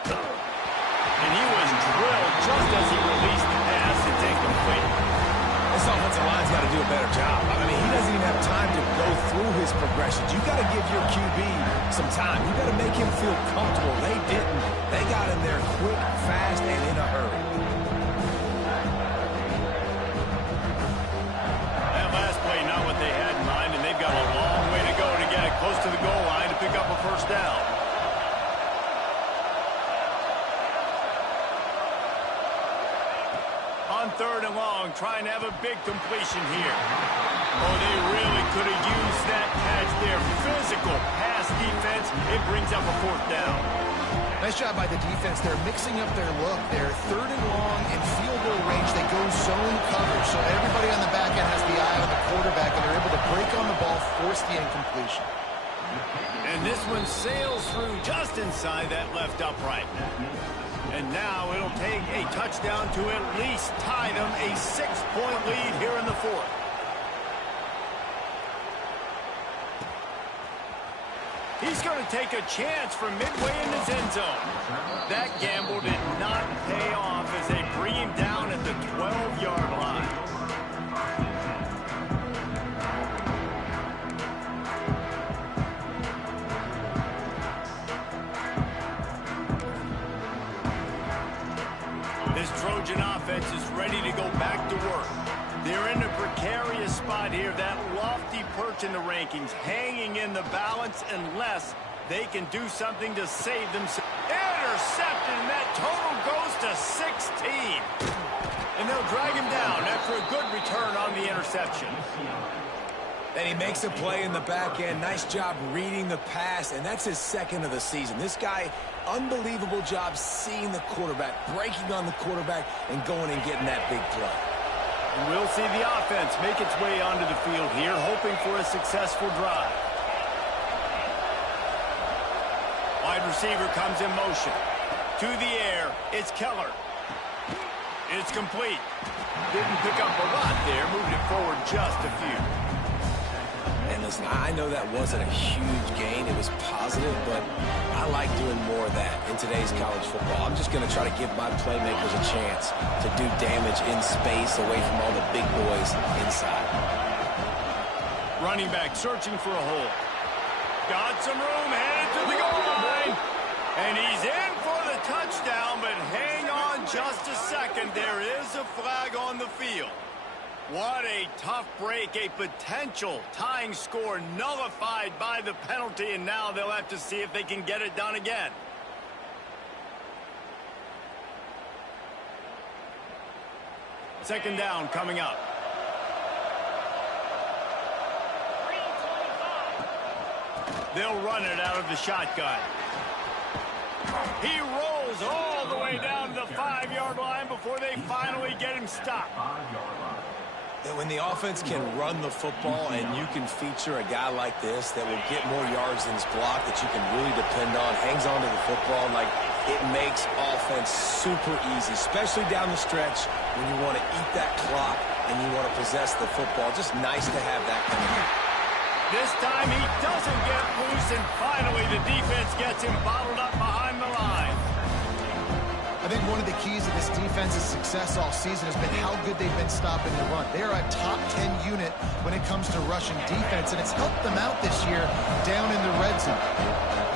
And he was drilled just as he released the pass. It's incomplete. This offensive line's got to do a better job. I mean, he doesn't even have time to go through his progressions. You got to give your QB some time. You got to make him feel comfortable. They didn't. They got him there quick, fast, and in a hurry. That last play, not what they had in mind, and they've got a long way to go to get it close to the goal line to pick up a 1st down. On 3rd and long, trying to have a big completion here. Oh, they really could have used that catch there. Physical pass defense. It brings up a 4th down. Nice job by the defense. They're mixing up their look. They're 3rd and long in field goal range. They go zone coverage, so everybody on the back end has the eye on the quarterback, and they're able to break on the ball, force the incompletion. And this one sails through just inside that left upright. And now it'll take a touchdown to at least tie them a 6-point lead here in the 4th. He's going to take a chance from midway in his end zone. That gamble did not pay off as they bring him down at the 12-yard line. This Trojan offense is ready to go back to work. They're in a precarious spot here. That lofty perch in the rankings, hanging in the balance unless they can do something to save themselves. Intercepted, and that total goes to 16. And they'll drag him down after a good return on the interception. And he makes a play in the back end. Nice job reading the pass, and that's his 2nd of the season. This guy, unbelievable job seeing the quarterback, breaking on the quarterback, and going and getting that big play. And we'll see the offense make its way onto the field here, hoping for a successful drive. Wide receiver comes in motion. To the air, it's Keller. It's complete. Didn't pick up a lot there, moved it forward just a few. And listen, I know that wasn't a huge gain. It was positive, but I like doing more of that in today's college football. I'm just going to try to give my playmakers a chance to do damage in space away from all the big boys inside. Running back searching for a hole. Got some room, headed to the goal line. And he's in for the touchdown, but hang on just a second. There is a flag on the field. What a tough break, a potential tying score nullified by the penalty, and now they'll have to see if they can get it done again. Second down coming up. They'll run it out of the shotgun. He rolls all the way down to the 5-yard line before they finally get him stopped. When the offense can run the football and you can feature a guy like this that will get more yards than his block that you can really depend on, hangs on to the football, like it makes offense super easy, especially down the stretch when you want to eat that clock and you want to possess the football. Just nice to have that coming in. This time he doesn't get loose, and finally the defense gets him bottled up behind the line. I think one of the keys of this defense's success all season has been how good they've been stopping the run. They are a top 10 unit when it comes to rushing defense, and it's helped them out this year down in the red zone.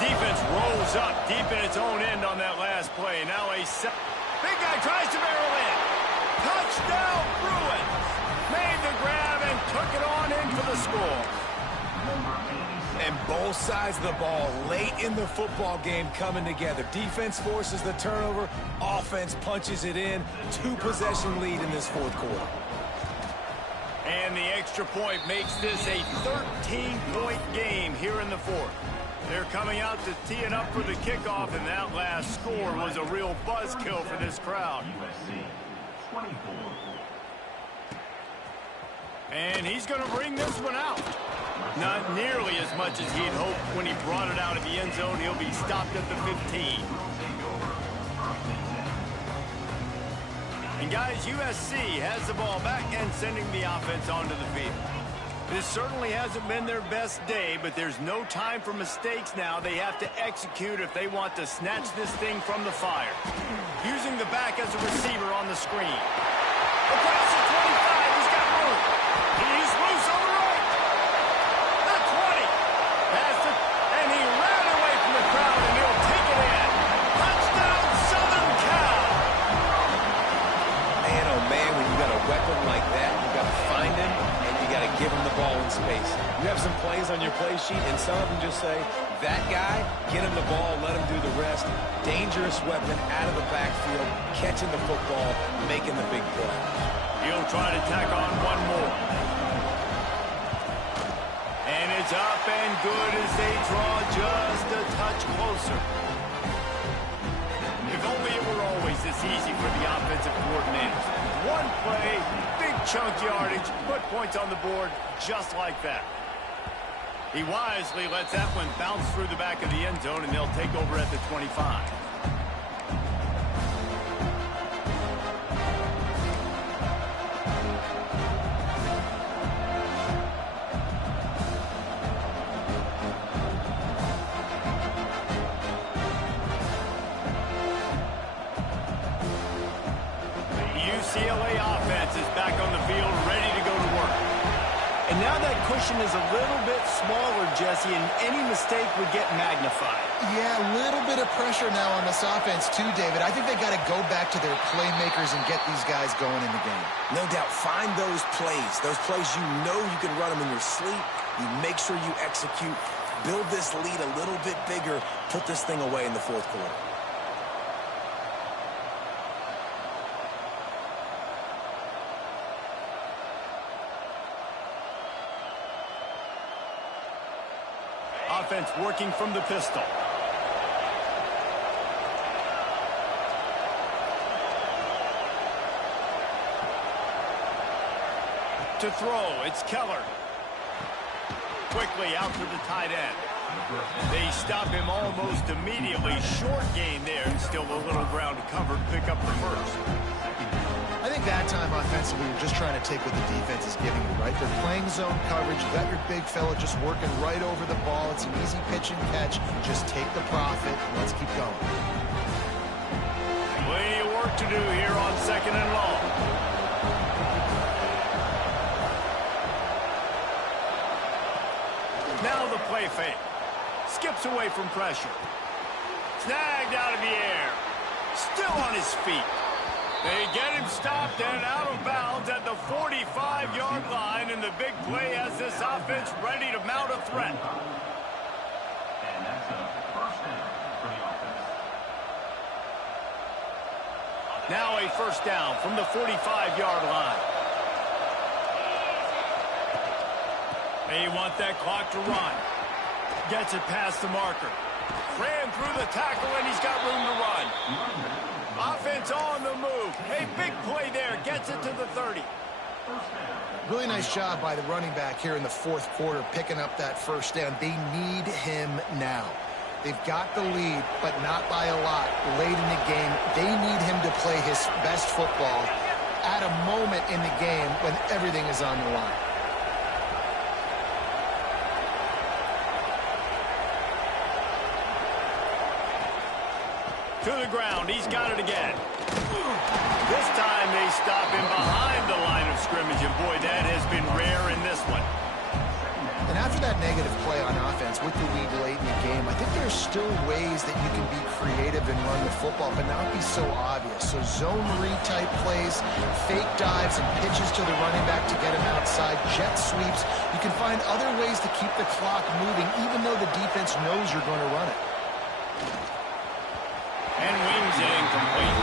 Defense rolls up deep in its own end on that last play. Now big guy tries to barrel in. Touchdown, Bruins! Made the grab and took it on in for the score. And both sides of the ball late in the football game coming together. Defense forces the turnover. Offense punches it in. 2-possession lead in this fourth quarter. And the extra point makes this a 13-point game here in the fourth. They're coming out to tee it up for the kickoff, and that last score was a real buzzkill for this crowd. USC 24. And he's going to bring this one out. Not nearly as much as he'd hoped when he brought it out of the end zone. He'll be stopped at the 15. And guys, USC has the ball back and sending the offense onto the field. This certainly hasn't been their best day, but there's no time for mistakes now. They have to execute if they want to snatch this thing from the fire. Using the back as a receiver on the screen. Across the 25, he's got room. He's loose on the right. The 20. Past it, and he ran away from the crowd, and he'll take it in. Touchdown, Southern Cal. Man, oh man, when you got a weapon like that, you got to find him, and you got to give him the ball in space. You have some plays on your play sheet, and some of them just say, that guy, get him the ball, let him do the rest. Dangerous weapon out of the backfield, catching the football, making the big play. He'll try to tack on one more. And it's up and good as they draw just a touch closer. If only it were always this easy for the offensive coordinators. One play, big chunk yardage, put points on the board just like that. He wisely lets that one bounce through the back of the end zone, and they'll take over at the 25. UCLA offense is back on the field, ready to go to work. And now that cushion is a little bit smaller, Jesse, and any mistake would get magnified. Yeah, a little bit of pressure now on this offense too, David. I think they got to go back to their playmakers and get these guys going in the game. No doubt, find those plays you know you can run them in your sleep. You make sure you execute, build this lead a little bit bigger, put this thing away in the fourth quarter. Offense working from the pistol. To throw, it's Keller. Quickly out to the tight end. They stop him almost immediately. Short gain there, and still a little ground to cover to pick up the first. I think that time offensively, you're just trying to take what the defense is giving you, right? They're playing zone coverage. You got your big fella just working right over the ball. It's an easy pitch and catch. Just take the profit. Let's keep going. Plenty of work to do here on second and long. Now the play fake. Skips away from pressure. Snagged out of the air. Still on his feet. They get him stopped and out of bounds at the 45-yard line, and the big play has this offense ready to mount a threat. And that's a first down for the offense. Now a first down from the 45-yard line. They want that clock to run. Gets it past the marker. Ran through the tackle, and he's got room to run. Offense on the move. A big play there. Gets it to the 30. Really nice job by the running back here in the fourth quarter, picking up that first down. They need him now. They've got the lead, but not by a lot late in the game. They need him to play his best football at a moment in the game when everything is on the line. To the ground. He's got it again. This time they stop him behind the line of scrimmage, and boy, that has been rare in this one. And after that negative play on offense with the lead late in the game, I think there's still ways that you can be creative and run the football, but not be so obvious. So zone read type plays, fake dives and pitches to the running back to get him outside, jet sweeps. You can find other ways to keep the clock moving, even though the defense knows you're going to run it. And wings it incomplete.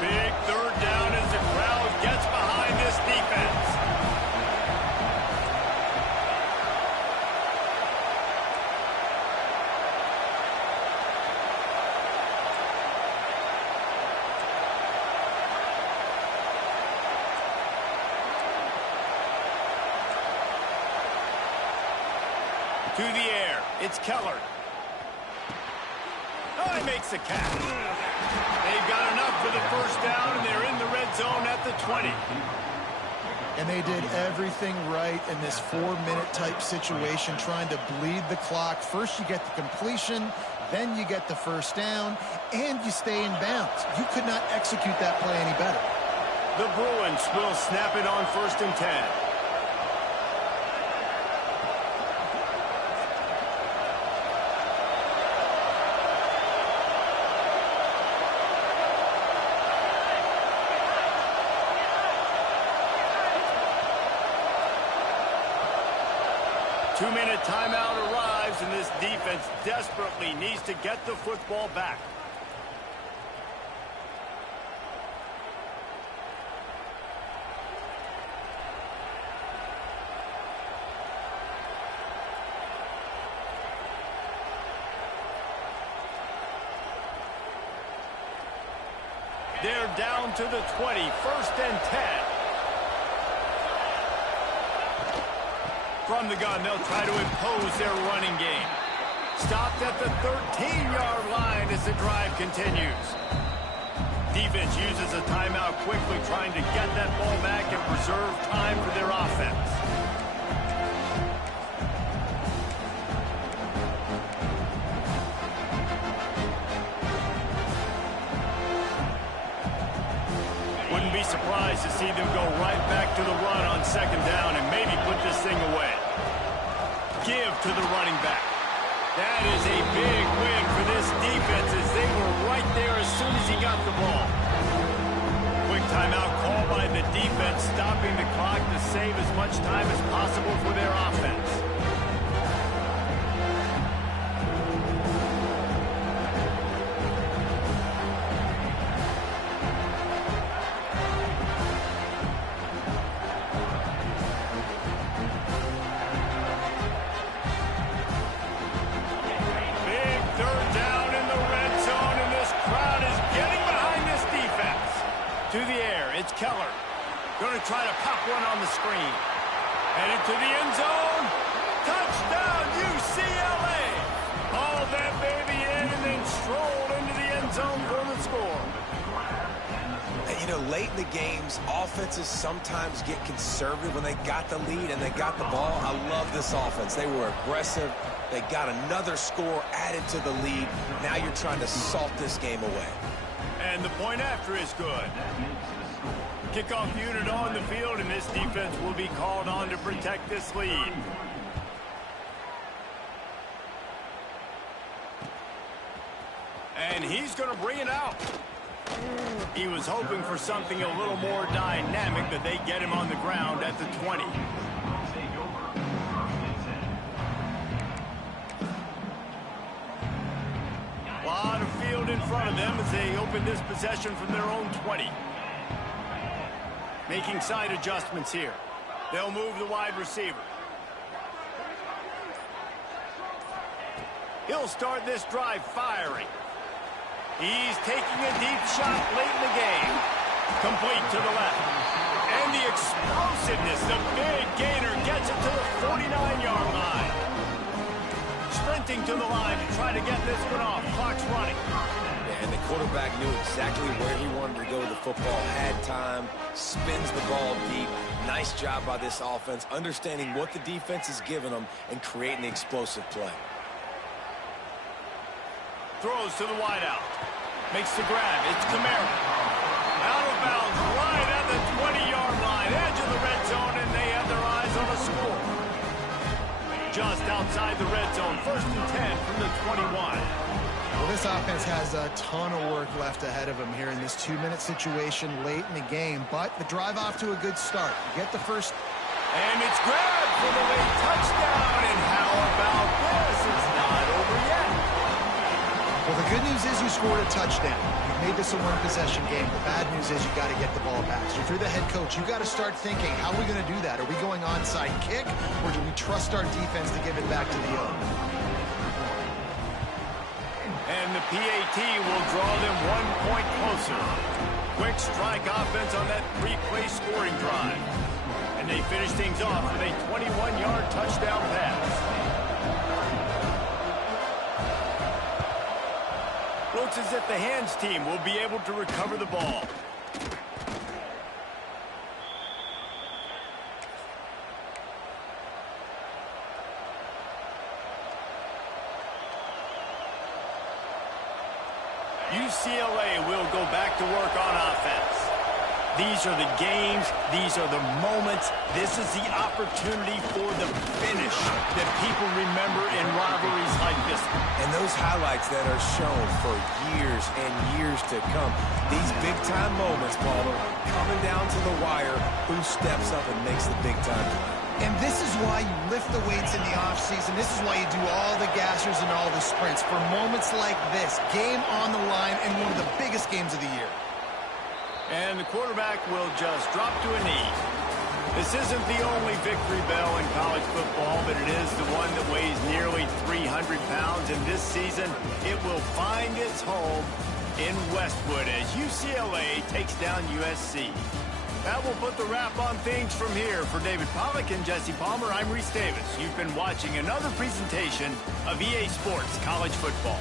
Big third down as the crowd gets behind this defense. To the air. It's Keller. Oh, he makes the catch. They've got enough for the first down, and they're in the red zone at the 20. And they did everything right in this 4-minute type situation, trying to bleed the clock. First you get the completion, then you get the first down, and you stay in bounds. You could not execute that play any better. The Bruins will snap it on 1st and 10. 2-minute timeout arrives, and this defense desperately needs to get the football back. They're down to the 20, 1st and 10. From the gun, they'll try to impose their running game. Stopped at the 13-yard line as the drive continues. Defense uses a timeout quickly, trying to get that ball back and preserve time for their offense. Wouldn't be surprised to see them go right back to the run on 2nd down and maybe put this thing away. Give to the running back. That is a big win for this defense as they were right there as soon as he got the ball. Quick timeout call by the defense, stopping the clock to save as much time as possible for their offense. To the air, it's Keller. Going to try to pop one on the screen. Headed to the end zone. Touchdown, UCLA. Hauled that baby in and then strolled into the end zone for the score. And, you know, late in the games, offenses sometimes get conservative when they got the lead and they got the ball. I love this offense. They were aggressive. They got another score added to the lead. Now you're trying to salt this game away. And the point after is good. Kickoff unit on the field, and this defense will be called on to protect this lead. And he's going to bring it out. He was hoping for something a little more dynamic, but they get him on the ground at the 20. A lot of field in front of them as they open this possession from their own 20. Making side adjustments here. They'll move the wide receiver. He'll start this drive firing. He's taking a deep shot late in the game. Complete to the left. And the explosiveness, the big gainer gets it to the 49-yard line. Sprinting to the line to try to get this one off. Clock's running. And the quarterback knew exactly where he wanted to go with the football, had time, spins the ball deep. Nice job by this offense, understanding what the defense is giving them and creating the explosive play. Throws to the wideout. Makes the grab. It's Camara. Out of bounds right at the 20-yard line. Edge of the red zone, and they have their eyes on a score. Just outside the red zone. 1st and 10 from the 21. Well, this offense has a ton of work left ahead of them here in this 2-minute situation late in the game, but the drive off to a good start. You get the first. And it's grabbed for the late touchdown. And how about this? It's not over yet. Well, the good news is you scored a touchdown. You've made this a one-possession game. The bad news is you got to get the ball back. So if you're the head coach, you got to start thinking, how are we going to do that? Are we going onside kick, or do we trust our defense to give it back to the O? And the PAT will draw them 1 point closer. Quick strike offense on that 3-play scoring drive. And they finish things off with a 21-yard touchdown pass. Looks as if the hands team will be able to recover the ball. UCLA will go back to work on offense. These are the games. These are the moments. This is the opportunity for the finish that people remember in rivalries like this one. And those highlights that are shown for years and years to come. These big-time moments, Palmer, coming down to the wire, who steps up and makes the big-time play. And this is why you lift the weights in the offseason. This is why you do all the gassers and all the sprints. For moments like this, game on the line and one of the biggest games of the year. And the quarterback will just drop to a knee. This isn't the only victory bell in college football, but it is the one that weighs nearly 300 pounds. And this season, it will find its home in Westwood as UCLA takes down USC. That will put the wrap on things from here. For David Pollack and Jesse Palmer, I'm Reese Davis. You've been watching another presentation of EA Sports College Football.